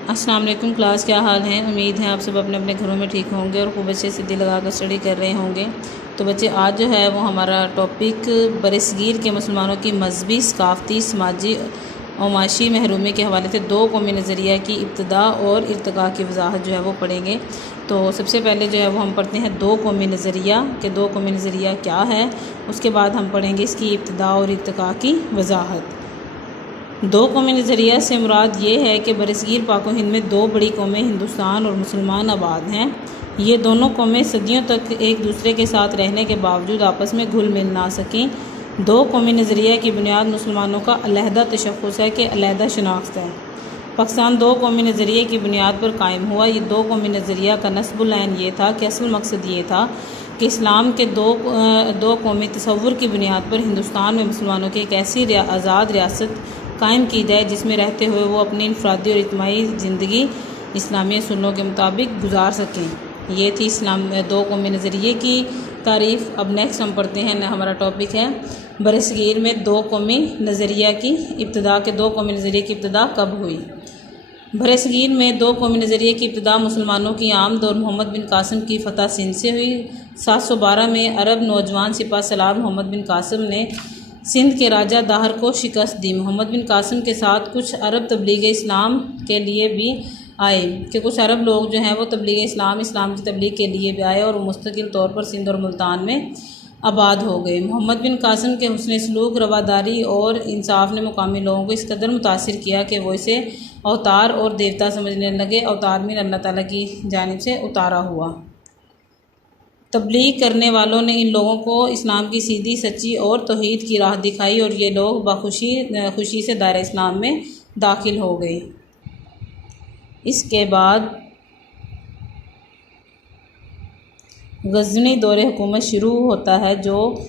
अस्सलाम वालेकुम क्लास, क्या हाल है। उम्मीद है आप सब अपने अपने घरों में ठीक होंगे और खूब अच्छे से दिल लगा कर स्टडी कर रहे होंगे। तो बच्चे, आज जो है वो हमारा टॉपिक बरसगीर के मुसलमानों की मजहबी, सकाफ़ती, समाजी और माशी महरूमी के हवाले से दो कौमी नज़रिया की इब्तदा और इर्तिका की वजाहत जो है वो पढ़ेंगे। तो सबसे पहले जो है वो हम पढ़ते हैं दो कौमी नज़रिया के दो कौमी नज़रिया क्या है। उसके बाद हम पढ़ेंगे इसकी इब्तदा और इर्तिका की वजाहत। दो कौमी नज़रिया से मुराद ये है कि बरसगीर पाको हिंद में दो बड़ी कौमें हिंदुस्तान और मुसलमान आबाद हैं। ये दोनों कौमें सदियों तक एक दूसरे के साथ रहने के बावजूद आपस में घुल मिल ना सकें। दो कौमी नज़रिया की बुनियाद मुसलमानों का अलहदा तशख़्ख़ुस है कि अलहदा शनाख्त है। पाकिस्तान दो कौमी नज़रिए की बुनियाद पर कायम हुआ। ये दो कौमी नज़रिया का नस्बुल ऐन ये था कि असल मकसद ये था कि इस्लाम के दो कौमी तसव्वुर की बुनियाद पर हिंदुस्तान में मुसलमानों की एक ऐसी आज़ाद रियासत कायम की जाए जिसमें रहते हुए वो अपनी इनफरादी और इज्तिमाई ज़िंदगी इस्लामी असूलों के मुताबिक गुजार सकें। ये थी इस्लाम दो कौमी नज़रिए की तारीफ़। अब नेक्स्ट हम पढ़ते हैं, हमारा टॉपिक है बरसगीर में दो कौमी नज़रिया की इब्तदा के दो कौमी नज़रिए की इब्तदा कब हुई। बरसगीर में दो कौमी नज़रिए की इब्तदा मुसलमानों की आमद और मोहम्मद बिन कासिम की फ़तह सिंध से हुई। 712 में अरब नौजवान सिपा सलार मोहम्मद बिन कासिम ने सिंध के राजा दाहर को शिकस्त दी। मोहम्मद बिन कासिम के साथ कुछ अरब तबलीग इस्लाम के लिए भी आए कि कुछ अरब लोग जो हैं वो तबलीग इस्लाम की तबलीग के लिए भी आए और मुस्तकिल तौर पर सिंध और मुल्तान में आबाद हो गए। मोहम्मद बिन कासिम के हुस्न सलूक, रवादारी और इंसाफ ने मुकामी लोगों को इस कदर मुतासिर किया कि वो इसे अवतार और देवता समझने लगे। अवतार में अल्लाह ताला की जानिब से उतारा हुआ। तबलीग करने वालों ने इन लोगों को इस्लाम की सीधी, सच्ची और तौहीद की राह दिखाई और ये लोग खुशी से दायरा इस्लाम में दाखिल हो गए। इसके बाद गज़नी दौरे हुकूमत शुरू होता है जो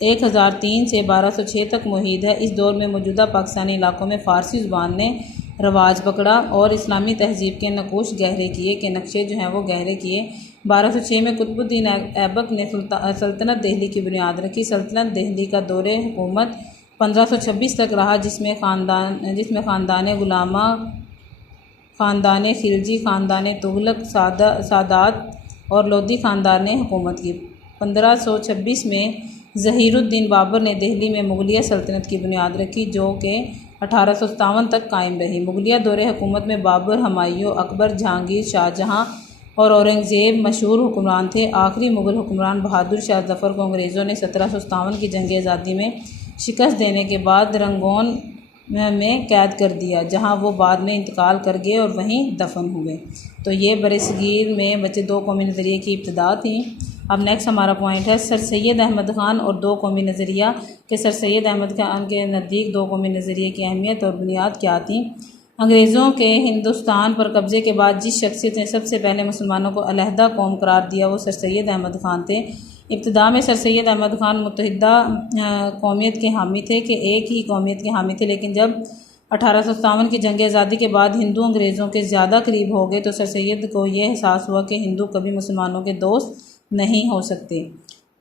1003 से 1206 तक मुहित है। इस दौर में मौजूदा पाकिस्तानी इलाकों में फ़ारसी ज़ुबान ने रवाज पकड़ा और इस्लामी तहजीब के नक्शे जो हैं वो गहरे किए। 1206 में कुतुबुद्दीन ऐबक ने सल्तनत दिल्ली की बुनियाद रखी। सल्तनत दिल्ली का दौरे हुकूमत 1526 तक रहा, जिसमें ख़ानदान गुलामा, ख़ानदान खिलजी, ख़ानदान तुगलक, सादात और लोधी ख़ानदान ने हुकूमत की। 1526 में ज़हीरुद्दीन बाबर ने दिल्ली में मुग़लिया सल्तनत की बुनियाद रखी जो कि 1857 तक कायम रही। मुग़लिया दौरे हुकूमत में बाबर, हुमायूं, अकबर, जहांगीर, शाहजहां और औरंगज़ेब मशहूर हुक्मरान थे। आखिरी मुग़ल हुक्मरान बहादुर शाह ज़फ़र को अंग्रेज़ों ने 1757 की जंग आज़ादी में शिकस्त देने के बाद रंगून में कैद कर दिया, जहां वो बाद में इंतकाल कर गए और वहीं दफन हुए। तो ये बरसगीर में बच्चे दो कौमी नज़रिए की इब्तदा थी। अब नेक्स्ट हमारा पॉइंट है सर सैयद अहमद ख़ान और दो कौमी नज़रिया के सर सैयद अहमद ख़ान के नज़दीक दो कौमी नज़रिए की अहमियत और बुनियाद क्या थी। अंग्रेज़ों के हिंदुस्तान पर कब्ज़े के बाद जिस शख्सियत ने सबसे पहले मुसलमानों को अलहदा कौम करार दिया वो सर सैयद अहमद ख़ान थे। इब्तिदा में सर सैयद अहमद ख़ान मुत्तहिदा कौमियत के हामी थे कि एक ही कौमियत के हामी थे, लेकिन जब 1857 की जंग आज़ादी के बाद हिंदू अंग्रेज़ों के ज़्यादा करीब हो गए तो सर सैयद को यह एहसास हुआ कि हिंदू कभी मुसलमानों के दोस्त नहीं हो सकते।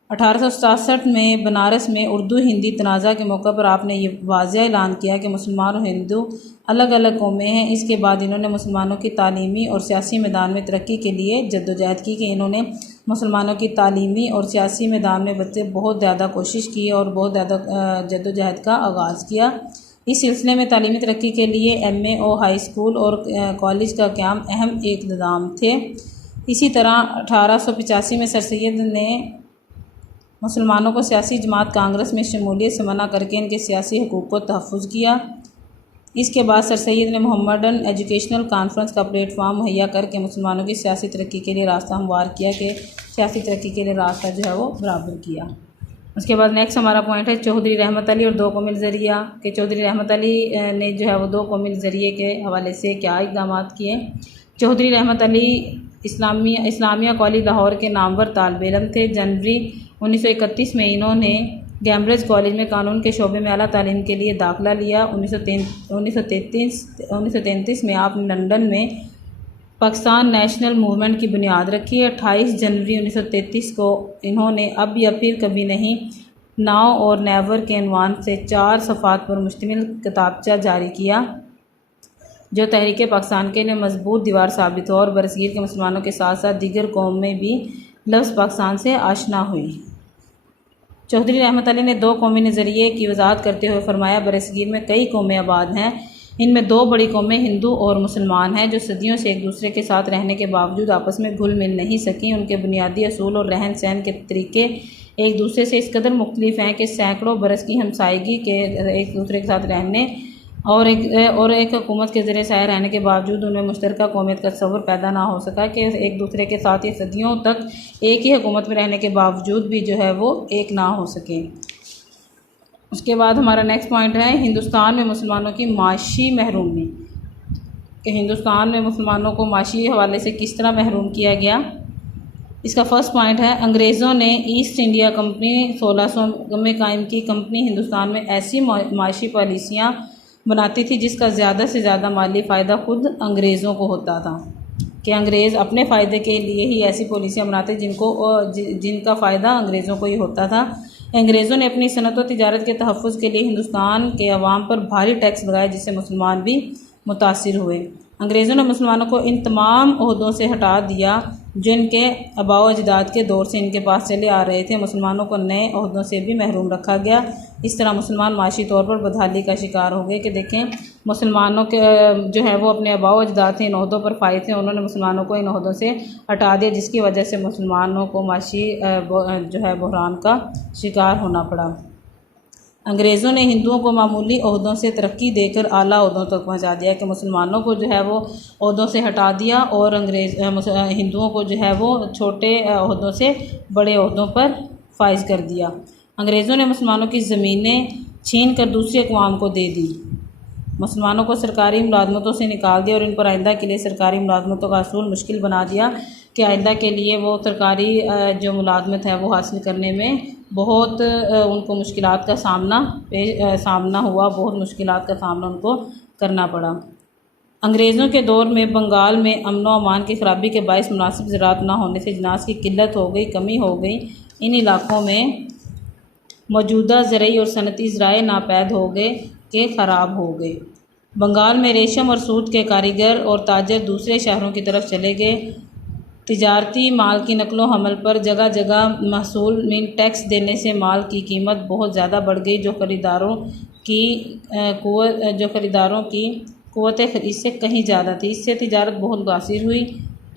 1867 में बनारस में उर्दू हिंदी तनाज़ा के मौके पर आपने ये वाज़ेह ऐलान किया कि मुसलमान और हिंदू अलग अलग कौमें हैं। इसके बाद इन्होंने मुसलमानों की तालीमी और सियासी मैदान में तरक्की के लिए जद्दोजहद की कि इन्होंने मुसलमानों की तालीमी और सियासी मैदान में बच्चे बहुत ज़्यादा कोशिश की और बहुत ज़्यादा जद्दोजहद का आगाज़ किया। इस सिलसिले में तालीमी तरक्की के लिए MAO हाई स्कूल और कॉलेज का क़याम अहम इक़दाम थे। इसी तरह 1885 में सर सैयद ने मुसलमानों को सियासी जमात कांग्रेस में शमूलियत से मना करके इनके सियासी हकूक़ को तहफ़्फ़ुज़ किया। इसके बाद सर सैयद ने मोहम्मदन एजुकेशनल कॉन्फ्रेंस का प्लेटफॉर्म मुहैया करके मुसलमानों की सियासी तरक्की के लिए रास्ता हमवार किया कि सियासी तरक्की के लिए रास्ता जो है वो बराबर किया। उसके बाद नेक्स्ट हमारा पॉइंट है चौधरी रहमत अली और दो कौमी नज़रिया के चौधरी रहमत अली ने जो है वो दो कौमी नज़रिए के हवाले से क्या इक़दाम किए। चौधरी रहमत अली इस्लामिया कॉलेज लाहौर के नामवर तालिब इल्म थे। जनवरी 1931 में इन्होंने कैम्ब्रिज कॉलेज में कानून के शोबे में आला तालीम के लिए दाखिला लिया। 1933 में आपने लंदन में पाकिस्तान नेशनल मूवमेंट की बुनियाद रखी है। 28 जनवरी 1933 को इन्होंने अब या फिर कभी नहीं, नाव और नेवर के अनवान से 4 सफ़ात पर मुश्तमिल किताबचा जारी किया, जो तहरीक पाकिस्तान के लिए मजबूत दीवार साबित हो और बरसगीर के मुसलमानों के साथ साथ दीगर कौमें भी लफ्ज़ पाकिस्तान से आशना हुई। चौधरी रहमत अली ने दो कौमी नज़रिए की वजाहत करते हुए फरमाया, बरसगीर में कई कौमें आबाद हैं। इनमें दो बड़ी कौमें हिंदू और मुसलमान हैं, जो सदियों से एक दूसरे के साथ रहने के बावजूद आपस में घुल मिल नहीं सकी। उनके बुनियादी असूल और रहन सहन के तरीके एक दूसरे से इस कदर मुख्तलिफ हैं कि सैकड़ों बरस की हमसायगी के एक दूसरे के साथ रहने और एक हुकूमत के ज़रिए साया रहने के बावजूद उनमें मुश्तरका कौमियत का तस्वुर पैदा ना हो सका कि एक दूसरे के साथ ये सदियों तक एक ही हुकूमत में रहने के बावजूद भी जो है वो एक ना हो सके। उसके बाद हमारा नेक्स्ट पॉइंट है हिंदुस्तान में मुसलमानों की माशी महरूमी, कि हिंदुस्तान में मुसलमानों को माशी हवाले से किस तरह महरूम किया गया। इसका फर्स्ट पॉइंट है, अंग्रेज़ों ने ईस्ट इंडिया कंपनी 1600 में कायम की। कंपनी हिंदुस्तान में ऐसी माशी पॉलिसियाँ बनाती थी जिसका ज़्यादा से ज़्यादा माली फ़ायदा खुद अंग्रेज़ों को होता था, कि अंग्रेज़ अपने फ़ायदे के लिए ही ऐसी पॉलिसियाँ बनाते जिनका फ़ायदा अंग्रेज़ों को ही होता था। अंग्रेज़ों ने अपनी सनत और तिजारत के तहफ़्फ़ुज़ के लिए हिंदुस्तान के अवाम पर भारी टैक्स लगाए, जिससे मुसलमान भी मुतासिर हुए। अंग्रेज़ों ने मुसलमानों को इन तमाम ओहदों से हटा दिया जो इनके आबाओ अजदाद के दौर से इनके पास चले आ रहे थे। मुसलमानों को नए ओहदों से भी महरूम रखा गया। इस तरह मुसलमान माशी तौर पर बदहाली का शिकार हो गए, कि देखें मुसलमानों के जो है वो अपने आबाओ अजदाद थे इन ओहदों पर फायद थे, उन्होंने मुसलमानों को इन ओहदों से हटा दिया, जिसकी वजह से मुसलमानों को माशी जो है बहरान का शिकार होना पड़ा। अंग्रेज़ों ने हिंदुओं को मामूली ओहदों से तरक्की देकर आला ओहदों तक पहुंचा दिया, कि मुसलमानों को जो है वो ओहदों से हटा दिया और हिंदुओं को जो है वो छोटे ओहदों से बड़े ओहदों पर फाइज कर दिया। अंग्रेज़ों ने मुसलमानों की ज़मीनें छीन कर दूसरी अक़वाम को दे दी, मुसलमानों को सरकारी मुलाजमतों से निकाल दिया और इन पर आइंदा के लिए सरकारी मुलाजमतों का असूल मुश्किल बना दिया, कि आइंदा के लिए वो सरकारी जो मुलाजमत है वो हासिल करने में बहुत उनको मुश्किलात का सामना हुआ, बहुत मुश्किलात का सामना उनको करना पड़ा। अंग्रेज़ों के दौर में बंगाल में अमन व अमान की खराबी के बायस मुनासिब ज़राअत न होने से जनास की किल्लत हो गई, कमी हो गई। इन इलाक़ों में मौजूदा ज़रई और सनती ज़राए नापैद हो गए के ख़राब हो गए। बंगाल में रेशम और सूत के कारीगर और ताजर दूसरे शहरों की तरफ चले गए। तिजारती माल की नकलो हमल पर जगह जगह महसूल मीन टैक्स देने से माल की कीमत बहुत ज़्यादा बढ़ गई, जो ख़रीदारों की क़ुव्वत ख़रीद से कहीं ज़्यादा थी। इससे तिजारत बहुत मुतासिर हुई।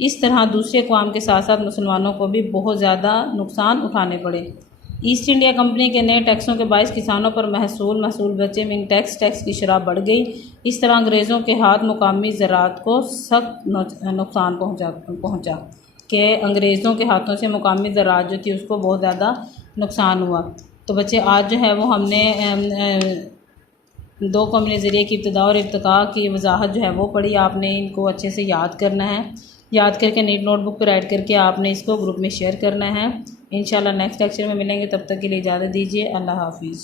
इस तरह दूसरे अक़वाम के साथ साथ मुसलमानों को भी बहुत ज़्यादा नुकसान उठाने पड़े। ईस्ट इंडिया कंपनी के नए टैक्सों के बायस किसानों पर महसूल बचे मीन टैक्स की शरह बढ़ गई। इस तरह अंग्रेज़ों के हाथ मुकामी ज़राअत को सख्त नुकसान पहुँचा, कि अंग्रेज़ों के हाथों से मुकामी ज़राअत जो थी उसको बहुत ज़्यादा नुकसान हुआ। तो बच्चे आज जो है वो हमने दो कौमी नज़रिए की इब्तिदा और इर्तिका की वजाहत जो है वो पढ़ी। आपने इनको अच्छे से याद करना है, याद करके नीट नोटबुक पर राइट करके आपने इसको ग्रुप में शेयर करना है। इंशाल्लाह नेक्स्ट लेक्चर में मिलेंगे, तब तक के लिए इजाज़त दीजिए। अल्लाह हाफिज़।